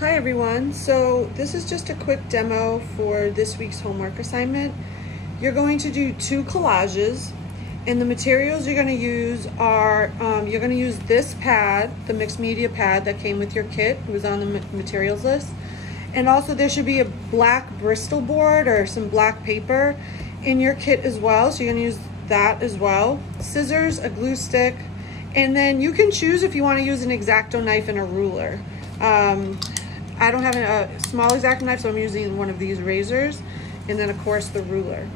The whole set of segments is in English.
Hi everyone, so this is just a quick demo for this week's homework assignment. You're going to do 2 collages, and the materials you're going to use are, you're going to use this pad, the mixed media pad that came with your kit. It was on the materials list. And also there should be a black Bristol board or some black paper in your kit as well, so you're going to use that as well. Scissors, a glue stick, and then you can choose if you want to use an X-Acto knife and a ruler. I don't have a small X-Acto knife, so I'm using one of these razors, and then of course the ruler.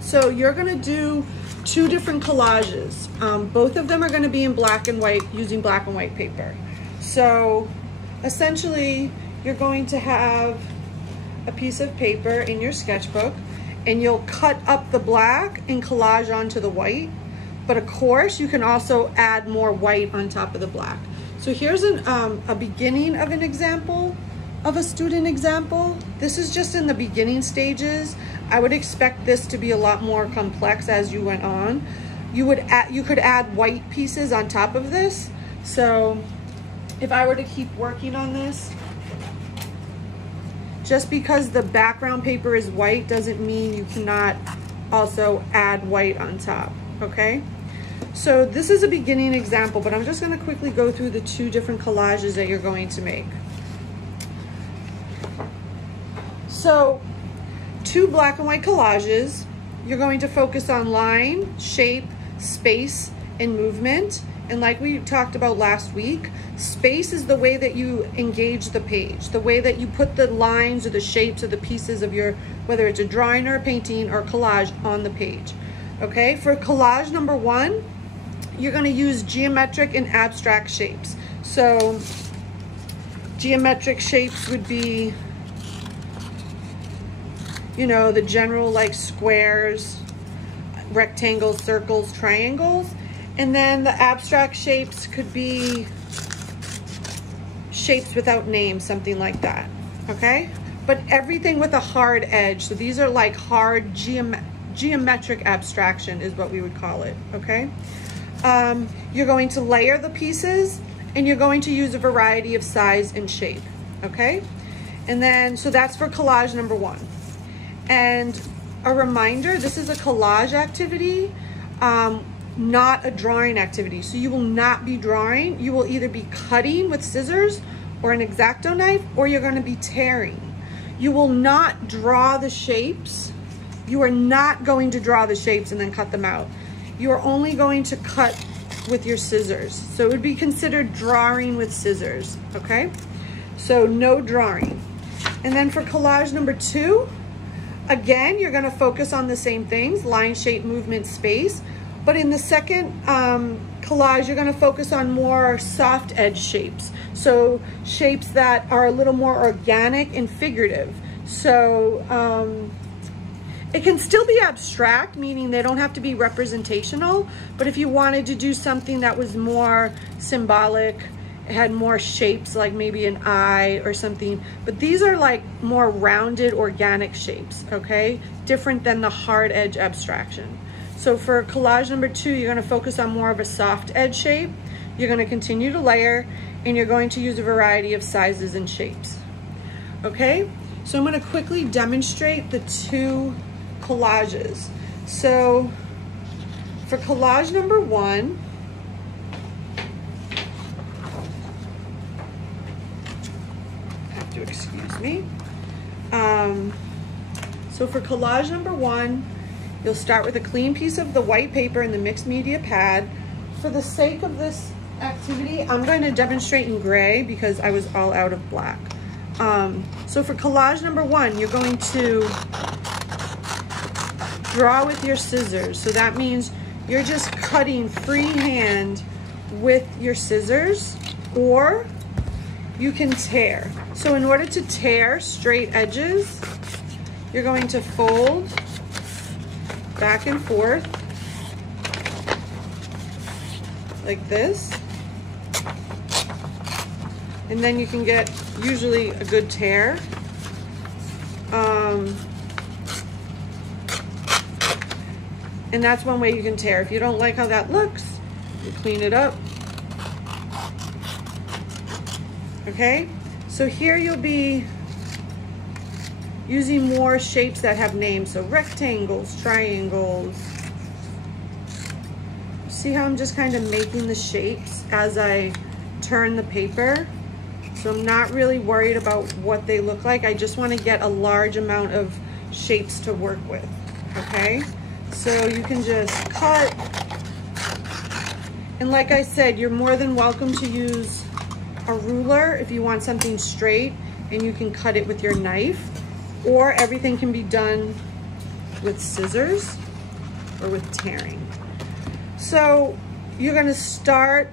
So you're gonna do 2 different collages. Both of them are gonna be in black and white, using black and white paper. So essentially, you're going to have a piece of paper in your sketchbook, and you'll cut up the black and collage onto the white. But of course, you can also add more white on top of the black. So here's a beginning of an example of a student example. This is just in the beginning stages. I would expect this to be a lot more complex as you went on. You could add white pieces on top of this. So if I were to keep working on this, just because the background paper is white doesn't mean you cannot also add white on top, okay? So this is a beginning example, but I'm just going to quickly go through the 2 different collages that you're going to make. So 2 black and white collages. You're going to focus on line, shape, space, and movement. And like we talked about last week, space is the way that you engage the page, the way that you put the lines or the shapes or the pieces of your, whether it's a drawing or a painting or collage, on the page. Okay, for collage number 1, you're going to use geometric and abstract shapes. So geometric shapes would be, you know, the general like squares, rectangles, circles, triangles. And then the abstract shapes could be shapes without names, something like that, okay? But everything with a hard edge. So these are like hard geometric abstraction is what we would call it, okay? You're going to layer the pieces, and you're going to use a variety of size and shape, okay? And then, so that's for collage number 1. And a reminder, this is a collage activity, not a drawing activity. So you will not be drawing. You will either be cutting with scissors or an X-Acto knife, or you're going to be tearing. You will not draw the shapes. You are not going to draw the shapes and then cut them out. You are only going to cut with your scissors. So it would be considered drawing with scissors, okay? So no drawing. And then for collage number 2, again, you're gonna focus on the same things, line, shape, movement, space. But in the second collage, you're gonna focus on more soft edge shapes. So shapes that are a little more organic and figurative. So it can still be abstract, meaning they don't have to be representational. But if you wanted to do something that was more symbolic, it had more shapes, like maybe an eye or something. But these are like more rounded organic shapes, okay? Different than the hard edge abstraction. So for collage number 2, you're gonna focus on more of a soft edge shape. You're gonna continue to layer, and you're going to use a variety of sizes and shapes, okay? So I'm gonna quickly demonstrate the 2 collages. So for collage number 1, have to excuse me. So for collage number 1, you'll start with a clean piece of the white paper and the mixed media pad. For the sake of this activity, I'm going to demonstrate in gray because I was all out of black. So for collage number 1, you're going to draw with your scissors. So that means you're just cutting freehand with your scissors, or you can tear. So in order to tear straight edges, you're going to fold back and forth like this. And then you can get usually a good tear. And that's one way you can tear. If you don't like how that looks, you clean it up. Okay? So here you'll be using more shapes that have names. So rectangles, triangles. See how I'm just kind of making the shapes as I turn the paper? So I'm not really worried about what they look like. I just want to get a large amount of shapes to work with, okay? So you can just cut. And like I said, you're more than welcome to use a ruler if you want something straight, and you can cut it with your knife, or everything can be done with scissors or with tearing. So you're gonna start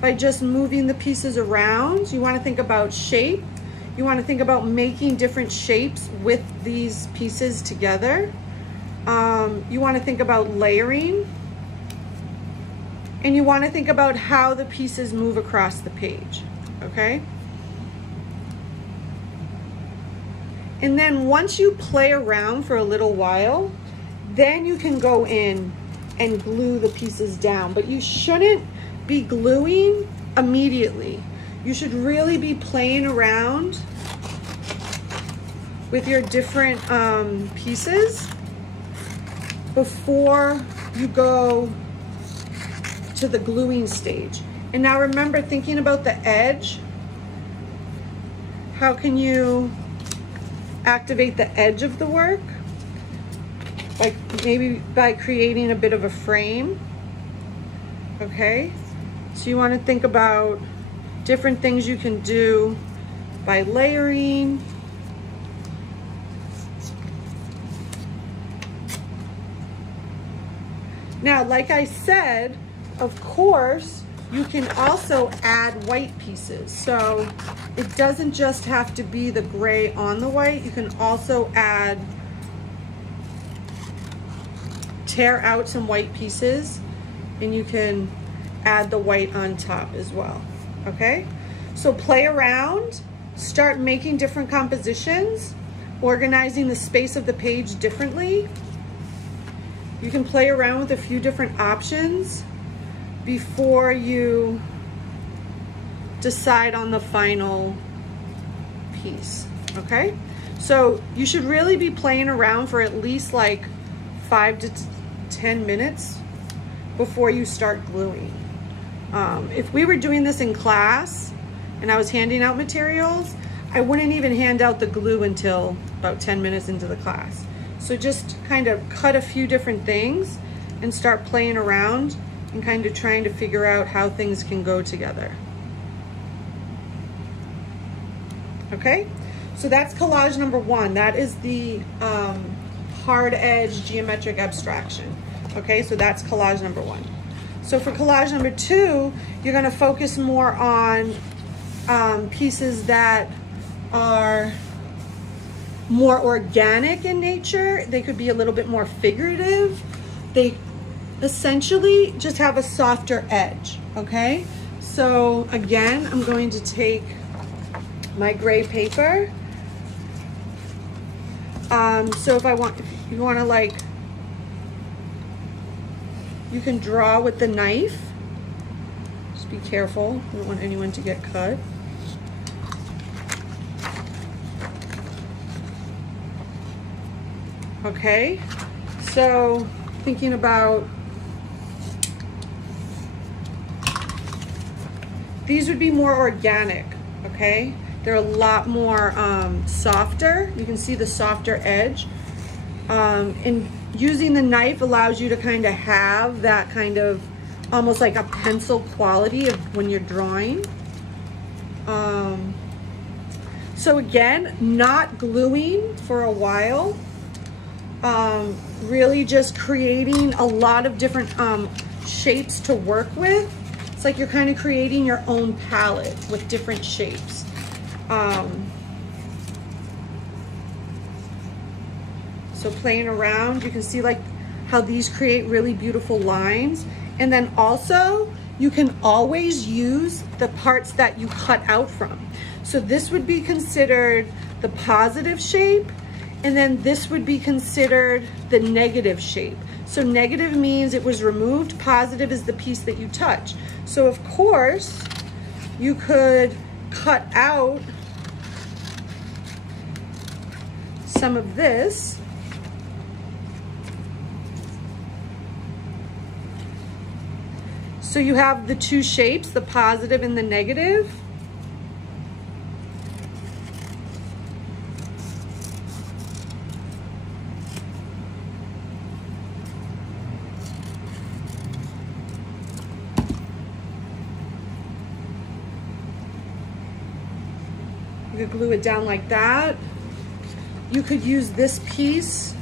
by just moving the pieces around. You wanna think about shape. You wanna think about making different shapes with these pieces together. You wanna think about layering. And you wanna think about how the pieces move across the page, okay? And then once you play around for a little while, then you can go in and glue the pieces down. But you shouldn't be gluing immediately. You should really be playing around with your different pieces before you go to the gluing stage. And now remember, thinking about the edge, how can you activate the edge of the work? Like maybe by creating a bit of a frame, okay? So you want to think about different things you can do by layering. Now, like I said, of course, you can also add white pieces. So it doesn't just have to be the gray on the white. You can also tear out some white pieces, and you can add the white on top as well, okay? So play around, start making different compositions, organizing the space of the page differently. You can play around with a few different options before you decide on the final piece, okay? So you should really be playing around for at least like 5 to 10 minutes before you start gluing. If we were doing this in class and I was handing out materials, I wouldn't even hand out the glue until about 10 minutes into the class. So just kind of cut a few different things and start playing around and kind of trying to figure out how things can go together. Okay, so that's collage number 1. That is the hard edge geometric abstraction. Okay, so that's collage number 1. So for collage number 2, you're gonna focus more on pieces that are more organic in nature. They could be a little bit more figurative. They essentially just have a softer edge, okay? So again, I'm going to take my gray paper. So if you want to like, you can draw with the knife. Just be careful. I don't want anyone to get cut. Okay, so thinking about, these would be more organic, okay? They're a lot more softer. You can see the softer edge. And using the knife allows you to kind of have that kind of almost like a pencil quality of when you're drawing. So again, not gluing for a while. Really just creating a lot of different shapes to work with. It's like you're kind of creating your own palette with different shapes. So playing around, you can see like how these create really beautiful lines. And then also, you can always use the parts that you cut out from. So this would be considered the positive shape, and then this would be considered the negative shape. So negative means it was removed, positive is the piece that you touch. So of course, you could cut out some of this. So you have the two shapes, the positive and the negative. You could glue it down like that. You could use this piece.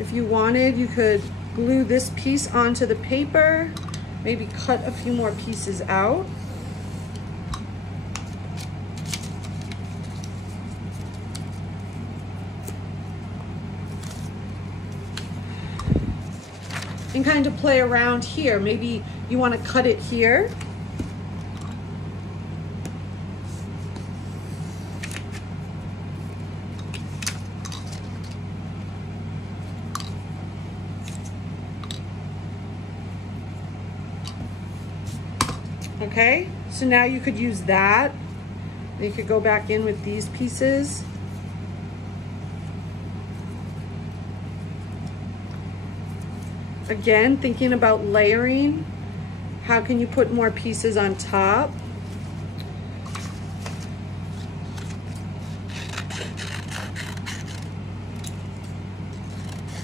If you wanted, you could glue this piece onto the paper, maybe cut a few more pieces out. And kind of play around here. Maybe you want to cut it here. Okay, so now you could use that. You could go back in with these pieces. Again, thinking about layering. How can you put more pieces on top?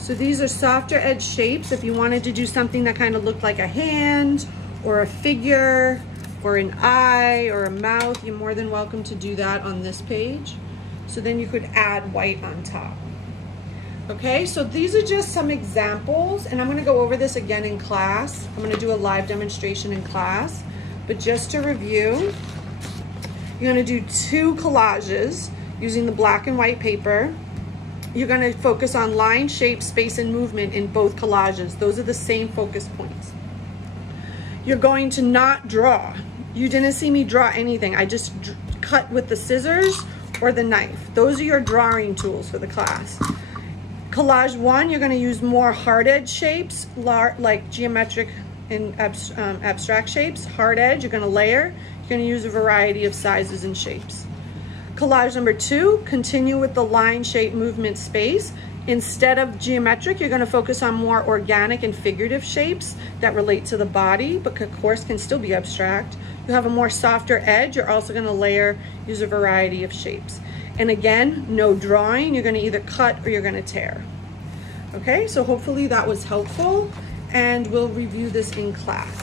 So these are softer edge shapes. If you wanted to do something that kind of looked like a hand or a figure or an eye or a mouth, you're more than welcome to do that on this page. So then you could add white on top. Okay, so these are just some examples, and I'm gonna go over this again in class. I'm gonna do a live demonstration in class, but just to review, you're gonna do 2 collages using the black and white paper. You're gonna focus on line, shape, space, and movement in both collages. Those are the same focus points. You're going to not draw. You didn't see me draw anything. I just cut with the scissors or the knife. Those are your drawing tools for the class. Collage 1, you're gonna use more hard edge shapes, like geometric and abstract shapes. Hard edge, you're gonna layer. You're gonna use a variety of sizes and shapes. Collage number 2, continue with the line, shape, movement, space. Instead of geometric, you're gonna focus on more organic and figurative shapes that relate to the body, but of course can still be abstract. You have a more softer edge. You're also gonna layer, use a variety of shapes. And again, no drawing. You're gonna either cut or you're gonna tear. Okay, so hopefully that was helpful, and we'll review this in class.